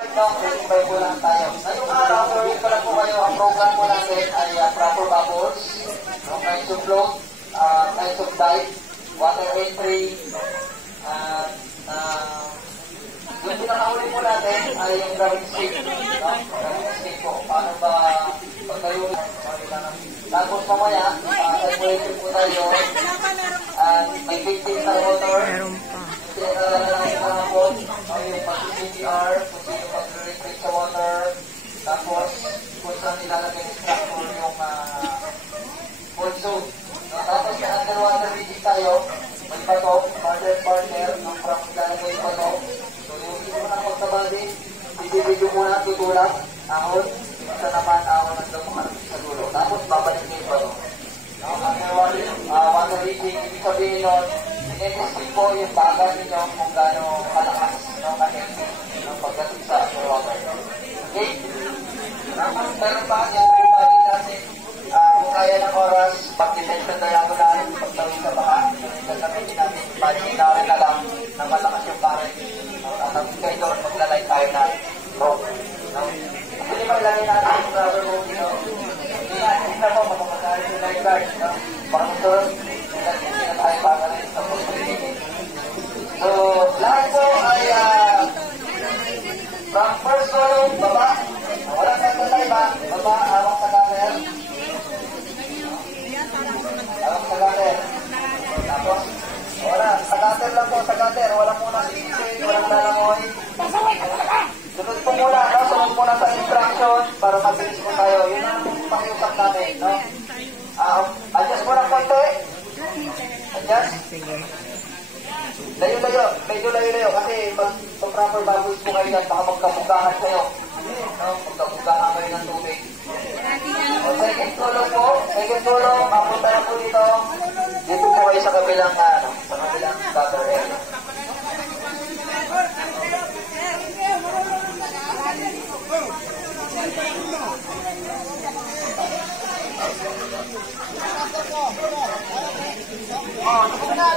Mag-invite po lang tayo. Ngayong araw, gawin pa lang po kayo, ang program po natin ay proper bubbles, kinds of float, kinds of dive, water entry, yung pinakahuli po natin ay yung gravity stick. Gravity stick po. Paano ba pagkayo? Tapos mamaya, equation po tayo. May 15 sa water. Yung pag-CPR, kung sino pag-restrict sa water. Tapos, kung saan nilalagay yung structure yung food zone. Tapos, may underwater reading tayo. May bato, partner, yung from nilalagay yung bato. So, yung hindi mo na magtabali, bibigyo muna, tutulak, ahon, isa naman, ahon ang damuhan sa dulo. Tapos, babalik niyo yung bato. Water reading, ibig sabihin nun, in-estimate po yung bagal ninyo kung gaano kalakas ng pagdating sa underwater. Okay? Meron pa, yung remind natin, kung kaya ng oras, pag-detention diagonal, pagtawin sa baka, gagamitin natin, imagine na lang na malakas yung parent. Tatawin kayo doon, maglalay tayo na rope. Hindi ba ilagay natin yung rubber rope dito? Hindi na po, mapapasari yung lifeguard. Parang doon, hindi na tayo bagalin sa possibility. So, lahat po ay from first column, baba. Walang nagtatay ba? Baba, awak sa camera. Awak sa camera. Tapos, wala. Sa cutter lang po, sa cutter. Walang muna sisig, walang lalangoy. Sunod po muna, no? Sunod muna sa instruction para mabilis po tayo. Yun ang pakiusap namin, no? Adjust mo ng konti. Adjust. Layo-layo. Medyo layo-layo. Kasi pag proper bubbles po kayo yan, baka magkabugahan kayo. No? Magkabugahan kayo ng tubig. Second tulong po. Second tulong. Mapunta na po dito. Dito po kayo sa kabilang cutter area. Tukog na!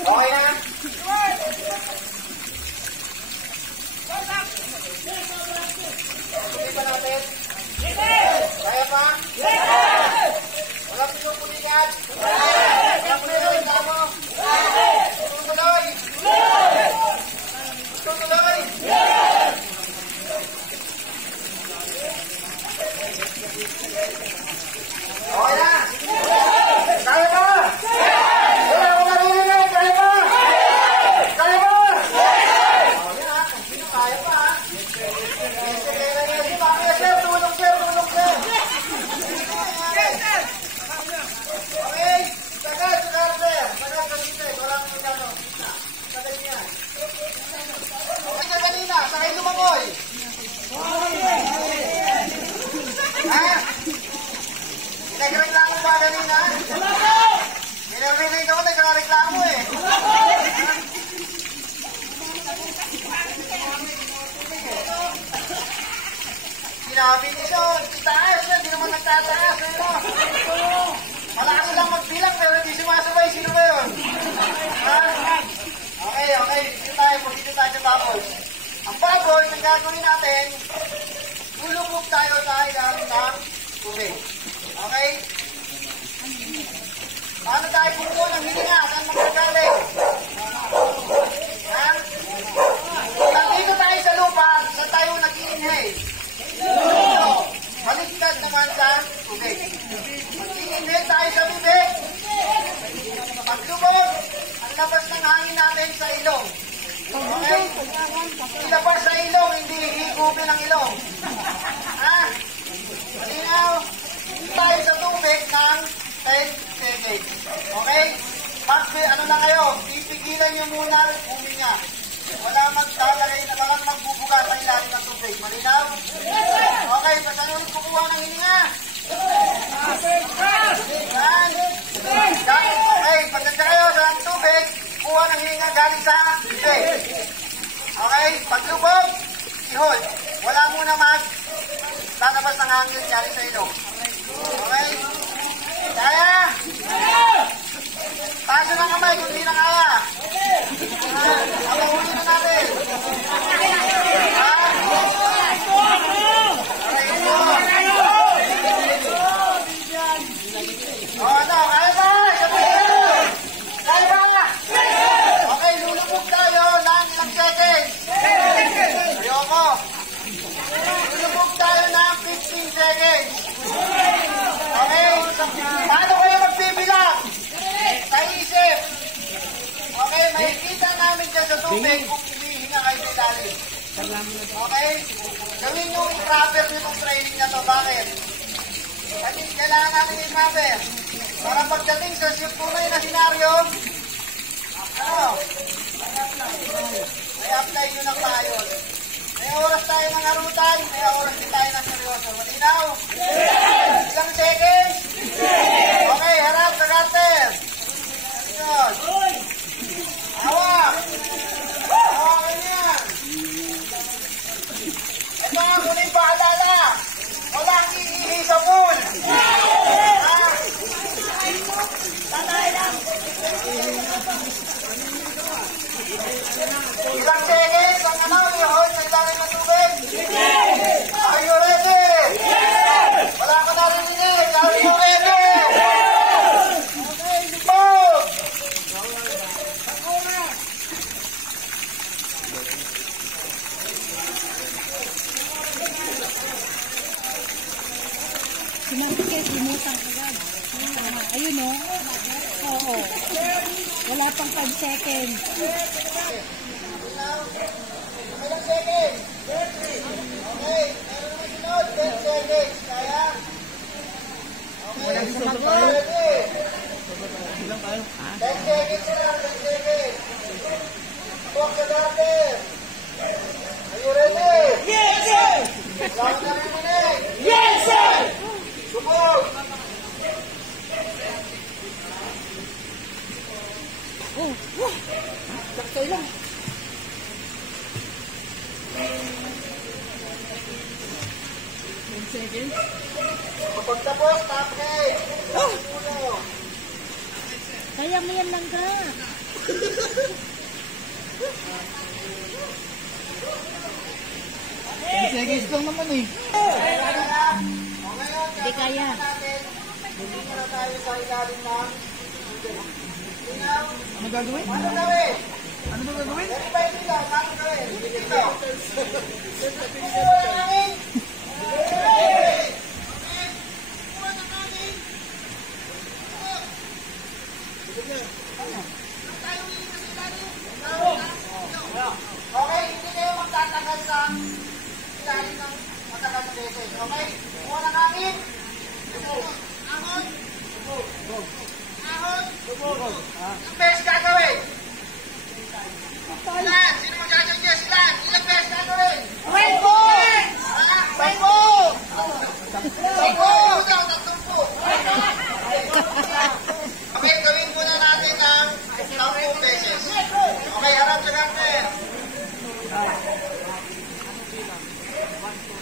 Okay na? Okay pa natin? Kaya pa? Walang pinupulikan? Walang pinupulikan tamo? Tutuloy! Tutuloy! Okay na? Kaya pa? Wala ko maririnig! Kaya pa? Kaya pa? Okay na, sino kaya pa? Sir, tulong sir! Okay, sagad sir! Sagad sir! Walang gano. Sagad niya. Okay na kanina, sakay lumangoy. Ha? Nagreklamo ba kanina? Narinig ako, nagreklamo eh. Sinabi nito, itaas na, di naman nagtataas. Malakas lang magbilang pero hindi sumasabay. Sino ba yun? Okay. Dito tayo sa bubbles. Ang bubbles, ang gagawin natin, lulubog tayo sa ilalim ng tubig. Okay? Paano tayo puno ng hininga? Saan magagaling? Ha? Nandito tayo sa lupa, saan tayo nag-i-inhale? Baliktad naman sa tubig. Mag-i-inhale tayo sa bibig. Paglubog, ang labas ng hangin natin sa ilong. Okay? Ilabas sa ilong, hindi higupin ang ilong. Ha? Malinaw? Tayo sa tubig ng 10 seconds. Okay? Ano na kayo? Pipigilan nyo muna huminga. Walang magbubuga sa ilalim ng tubig. Malinaw? Okay, saan ulit kukuha ng hininga? Okay, pagkanda kayo sa tubig, kuha ng hininga galing sa tubig. Okay, paglubog, i-hold. Wala muna lalabas ng hangin galing sa ilong. Paano kayo magbibilang? Sa isip. Okay, makikita namin dyan sa tubig kung humihinga kayo sa ilalim. Okay? Gawin nyo yung proper nitong training na to. Bakit? Kasi kailangan namin yung proper. Para pagdating sa tunay na senaryo, ano? May apply nyo ng maayos. May oras tayo ng harutan, may oras din tayo ng seryoso. Malinaw? Ilang seconds? Okay, harap sa garter. Ayun. Hawak. Hawakan yan. Ito ang huling paalala. Walang iihi sa pool. Ilang seconds ang i-hold sa ilalim ng tubig? Are you ready? Wala ka narinig. Are you ready? Move! Sinangkit, lumutang agad. Ayun o. Oo. Wala pang 5 seconds. Ilang seconds? 30. Okay. Meron na sunod. 10 seconds. Kaya? Okay. Ready? 10 seconds lang. 10 seconds. Walk the garden. Are you ready? Yes, sir! Wala ka narinig? Yes, sir! Support! Oh, wow! Sakto lang. Seconds. Kapag tapos, tapos. Oh! Kaya mo yan lang ka. Seconds lang naman eh. Hindi kaya. Hindi na tayo sa ilalim ng Ano gagawin? ano gawin? Ano ba gagawin? 35 lang, ano gawin? Dito. Kuha na namin. Okay, hindi kayo magtatagal sa ilalim ng matagal na beses. Okay? Kuha na namin. Ahon. Ahon. Ilang beses gagawin? Ilan? Sino mag-suggest lang? Ilang beses gagawin? 10! Okay, gawin muna natin ng 10 beses. Okay, harap sa garter.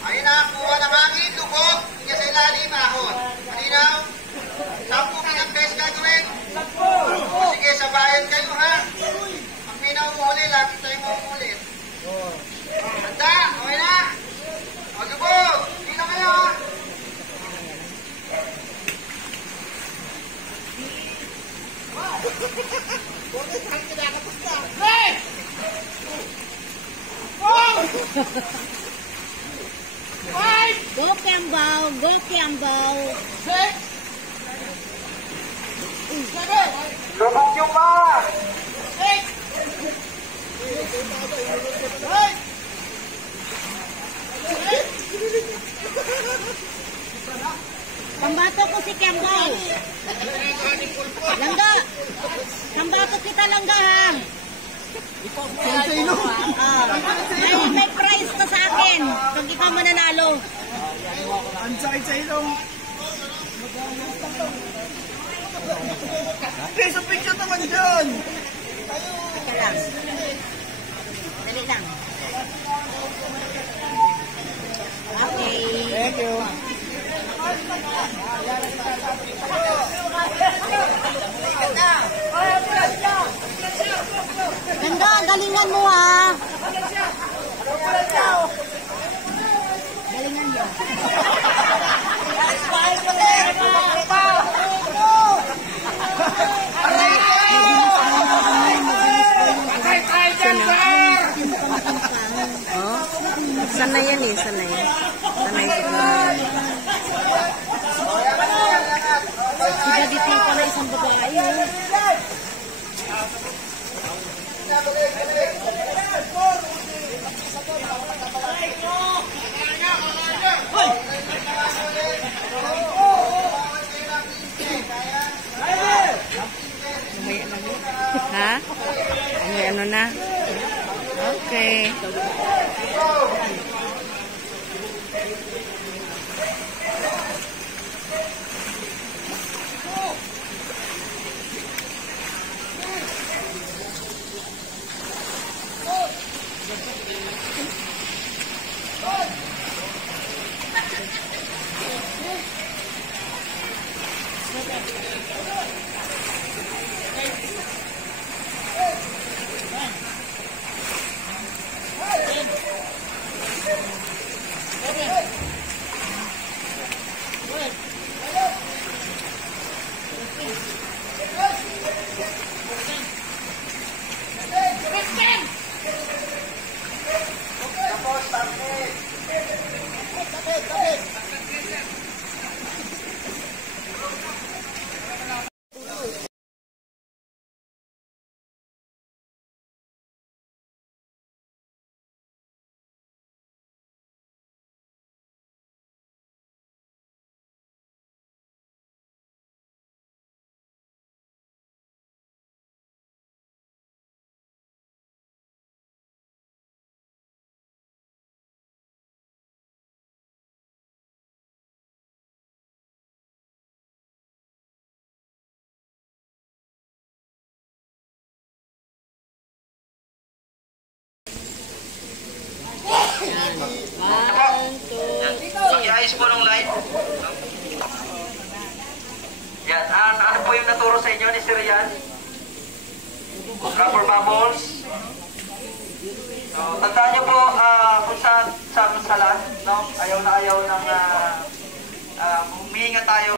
Ayun na, kuha ng hangin, lubog, hindi sa ilalim, ahon. Malinaw? 10 ilang beses gagawin? Sige, sabayan kayo ha. Ang pinauhuli, lagi tayo mauhuli. Handa, okay na? O, lubog, hindi na kayo ha. Go Campbell! Go Campbell! Lubog yung pa! Pambato ko si Campbell! Langga! Pambato kita langga ha! May prize ka sa akin pag ikaw mananalo. Ang sakit sa ilong. Okay, sa picture naman dyan. Teka lang. Dali lang. Okay. Thank you. Ganda, galingan mo ha. Galingan mo. Sanay yan eh, sanay. Sanay. ano na. Okay. Pakiayos po ng light. Yan, ano po yung naturo sa inyo ni Sir Yan? Rubber bubbles. So, tandaan nyo po kung sa masalan, no? Ayaw na ayaw ng humihinga tayo